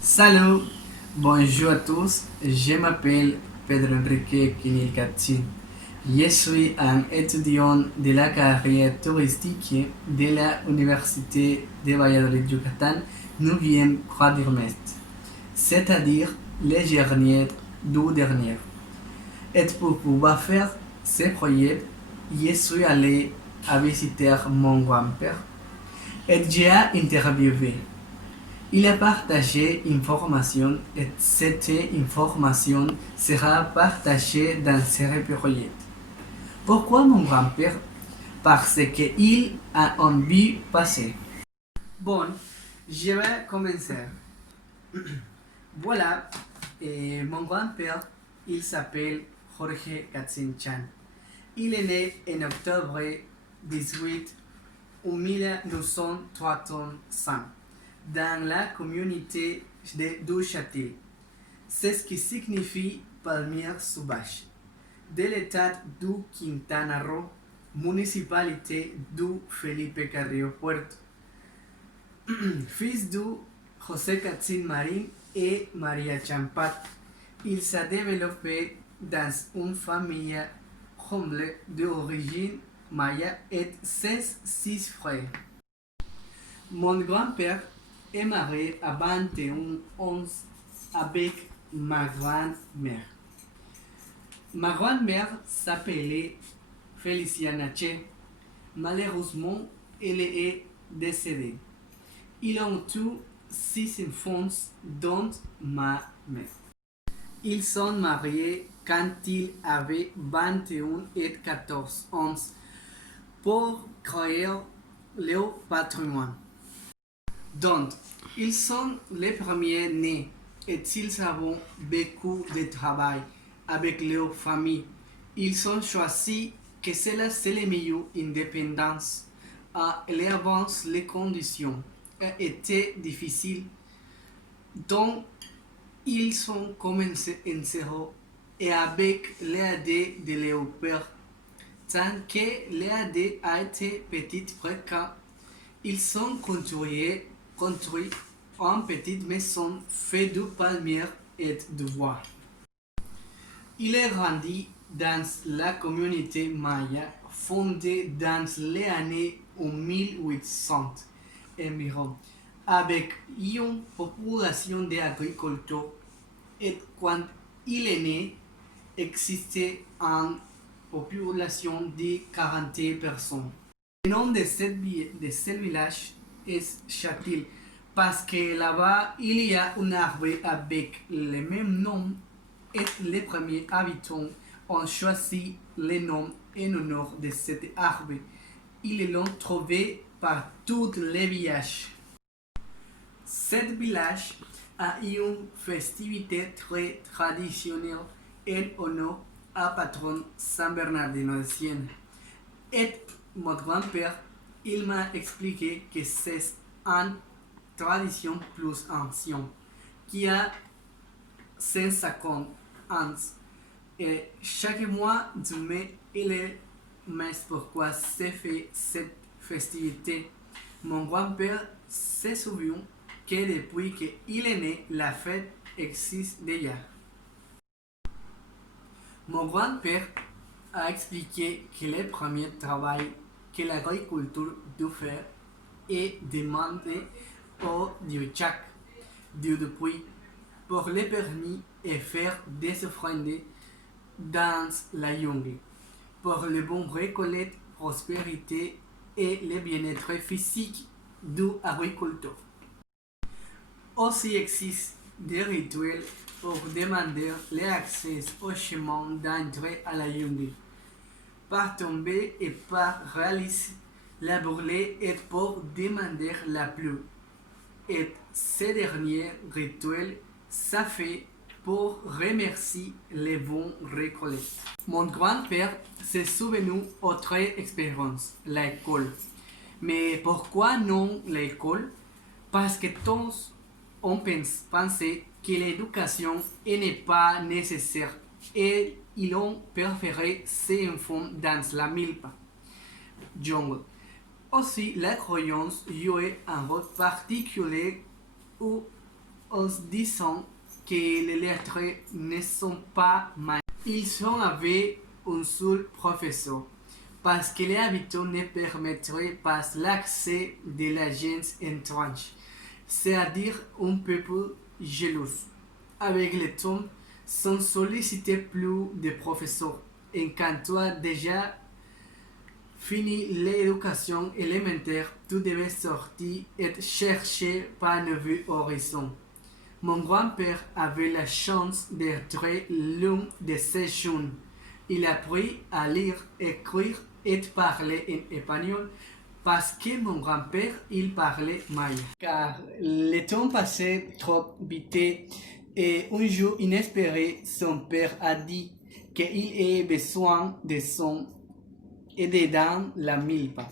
Salut, bonjour à tous, je m'appelle Pedro Enrique Quinilcatsin. Je suis un étudiant de la carrière touristique de la Université de Valladolid Yucatán, 9e quadrimestre, c'est-à-dire les derniers deux dernières. Et pour pouvoir faire ce projet, je suis allé à visiter mon grand-père et j'ai interviewé. Il a partagé information et cette information sera partagée dans ce recueil. Pourquoi mon grand-père? Parce qu'il a un but passé. Bon, je vais commencer. Voilà, et mon grand-père, il s'appelle Jorge Katzinchan. Il est né en octobre 18 1935 dans la communauté de Duchâtel. C'est ce qui signifie palmière sauvage. De l'état du Quintana Roo, municipalité du Felipe Carrillo Puerto. Fils de José Catzin Marín et Maria Champat, il s'est développé dans une famille humble d'origine maya et 6 frères. Mon grand-père est marié à 21 ans avec ma grand-mère. Ma grand-mère s'appelait Felicia Naché. Malheureusement, elle est décédée. Ils ont eu 6 enfants, dont ma mère. Ils sont mariés quand ils avaient 21 et 14 ans pour créer leur patrimoine. Donc, ils sont les premiers nés et ils ont beaucoup de travail avec leur famille. Ils ont choisi que cela c'est la meilleure indépendance. Et avant, les conditions étaient difficiles. Donc, ils ont commencé en zéro et avec l'aide de leur père. Tant que l'aide a été petite fréquente, ils ont construit une petite maison faite de palmiers et de bois. Il est grandi dans la communauté maya fondée dans les années 1800 environ, avec une population d'agriculteurs et quand il est né, existait une population de 40 personnes. Le nom de ce village est Chatil parce que là-bas il y a un arbre avec le même nom et les premiers habitants ont choisi le nom en honneur de cet arbre. Ils l'ont trouvé par tous les villages. Ce village a une festivité très traditionnelle en honneur à patron San Bernardino de Siena. Et mon grand-père, il m'a expliqué que c'est une tradition plus ancienne, qui a 150 ans. Et chaque mois du mai, il est mais pourquoi se fait cette festivité. Mon grand-père se souvient que depuis qu'il est né, la fête existe déjà. Mon grand-père a expliqué que le premier travail que l'agriculture doit faire est demander au dieu Chak, dieu du puits, pour le permis et faire des offrandes dans la jungle, pour le bon récolte, prospérité et le bien-être physique du agriculteur. Aussi existe des rituels pour demander l'accès au chemin d'entrée à la jungle, par tomber et par réaliser la brûlée et pour demander la pluie. Et ce dernier rituel ça fait pour remercier les bons récoltes. Mon grand-père s'est souvenu autre expérience, l'école. Mais pourquoi non l'école? Parce que tous on pensait que l'éducation n'est pas nécessaire et ils ont préféré ses enfants dans la milpa jungle. Aussi, la croyance jouait un rôle particulier où en disant que les lettres ne sont pas mal. Ils ont avec un seul professeur parce que les habitants ne permettraient pas l'accès de la gens étrange, c'est-à-dire un peuple jaloux. Avec le temps, sans solliciter plus de professeurs, et quand tu as déjà fini l'éducation élémentaire, tu devais sortir et chercher par un nouveau horizon. Mon grand-père avait la chance d'être l'un de ces jeunes. Il a appris à lire, écrire et parler en espagnol parce que mon grand-père, il parlait maya. Car le temps passait trop vite et un jour inespéré, son père a dit qu'il avait besoin de son aide dans la milpa.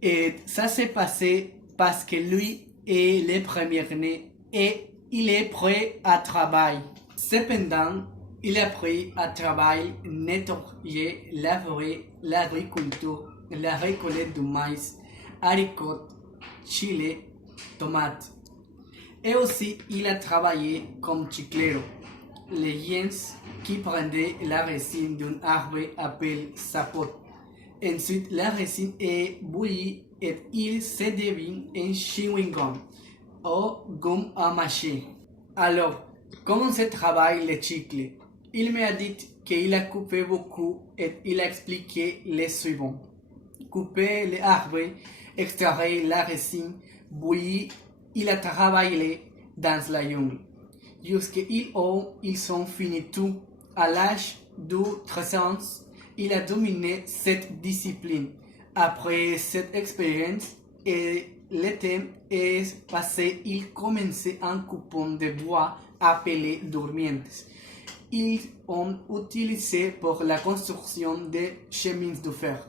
Et ça s'est passé parce que lui est le premier-né et il est prêt à travailler. Cependant, il a appris à travailler, nettoyer la forêt, l'agriculture, la récolte du maïs, haricots, chili, tomates. Et aussi, il a travaillé comme chiclero. Les gens qui prenaient la résine d'un arbre appellent sapot. Ensuite, la résine est bouillie et il se devient un chewing-gum ou gomme à mâcher. Alors, comment se travaille le chicle? Il m'a dit qu'il a coupé beaucoup et il a expliqué le suivant. Couper l'arbre, extraire la résine, bouillir, il a travaillé dans la jungle. Jusqu'ils ont fini tout. À l'âge de 13 ans, il a dominé cette discipline. Après cette expérience, et le temps est passé, il commençait un coupon de bois appelé dormientes. Ils ont utilisé pour la construction des chemins de fer.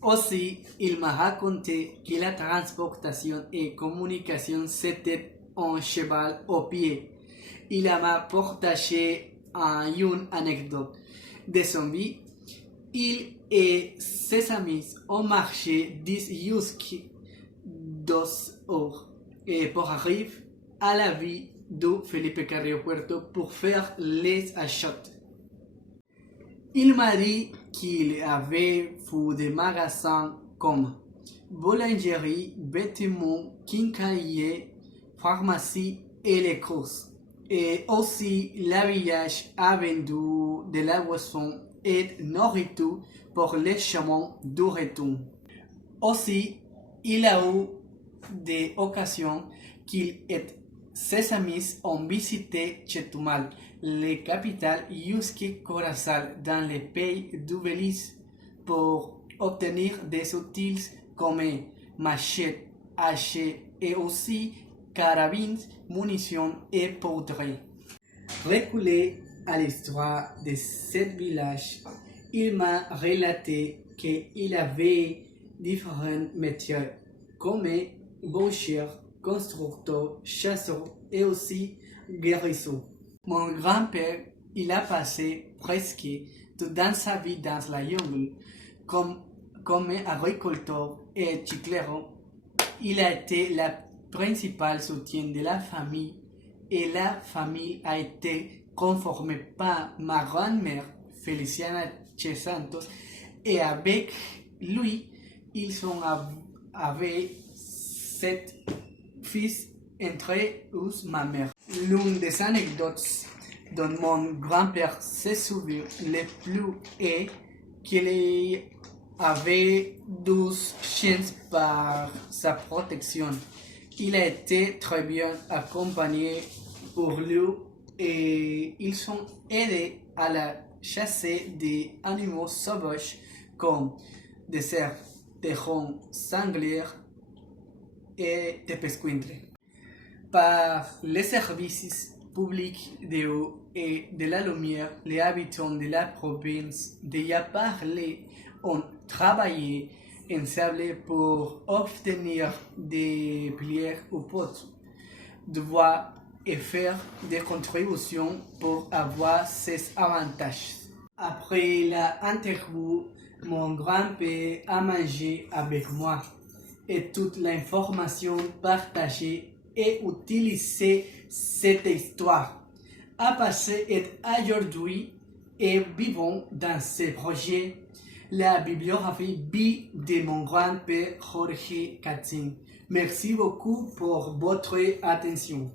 Aussi, il m'a raconté que la transportation et communication c'était un cheval au pied. Il m'a partagé une anecdote de son vie. Il et ses amis ont marché 10 jusqu'à 2 heures et pour arriver à la ville de Felipe Carrillo Puerto pour faire les achats. Il m'a dit qu'il avait vu des magasins comme boulangerie, vêtements, quincaillerie, pharmacie et les courses. Et aussi, l'habillage a vendu de la boisson et nourriture pour les chemins du retour. Aussi, il a eu des occasions qu'il et ses amis ont visité Chetumal, la capitale jusqu'à Corazal dans le pays du Belize pour obtenir des outils comme machettes, haches et aussi carabines, munitions et poudre. Reculé à l'histoire de ce village, il m'a relaté qu'il avait différents métiers comme boucher, constructeur, chasseur et aussi guérisseur. Mon grand-père, il a passé presque toute sa vie dans la jungle comme agriculteur et chiclero. Il a été le principal soutien de la famille et la famille a été conformée par ma grand-mère Feliciana Che Santos et avec lui, ils ont avaient 7 fils, entre eux ma mère. L'une des anecdotes dont mon grand-père se souvient le plus est qu'il avait 12 chiens par sa protection. Il a été très bien accompagné pour lui et ils ont aidé à la chasser des animaux sauvages comme des cerfs, des lions, sangliers et des pescuentres. Par les services publics de l'eau et de la lumière, les habitants de la province de Yaparlé ont travaillé ensemble pour obtenir des pierres ou potes de bois et faire des contributions pour avoir ces avantages. Après l'interview, mon grand-père a mangé avec moi et toute l'information partagée et utiliser cette histoire. A passé et aujourd'hui et vivons dans ce projet la bibliographie Vie de mon grand-père Jorge Katzin. Merci beaucoup pour votre attention.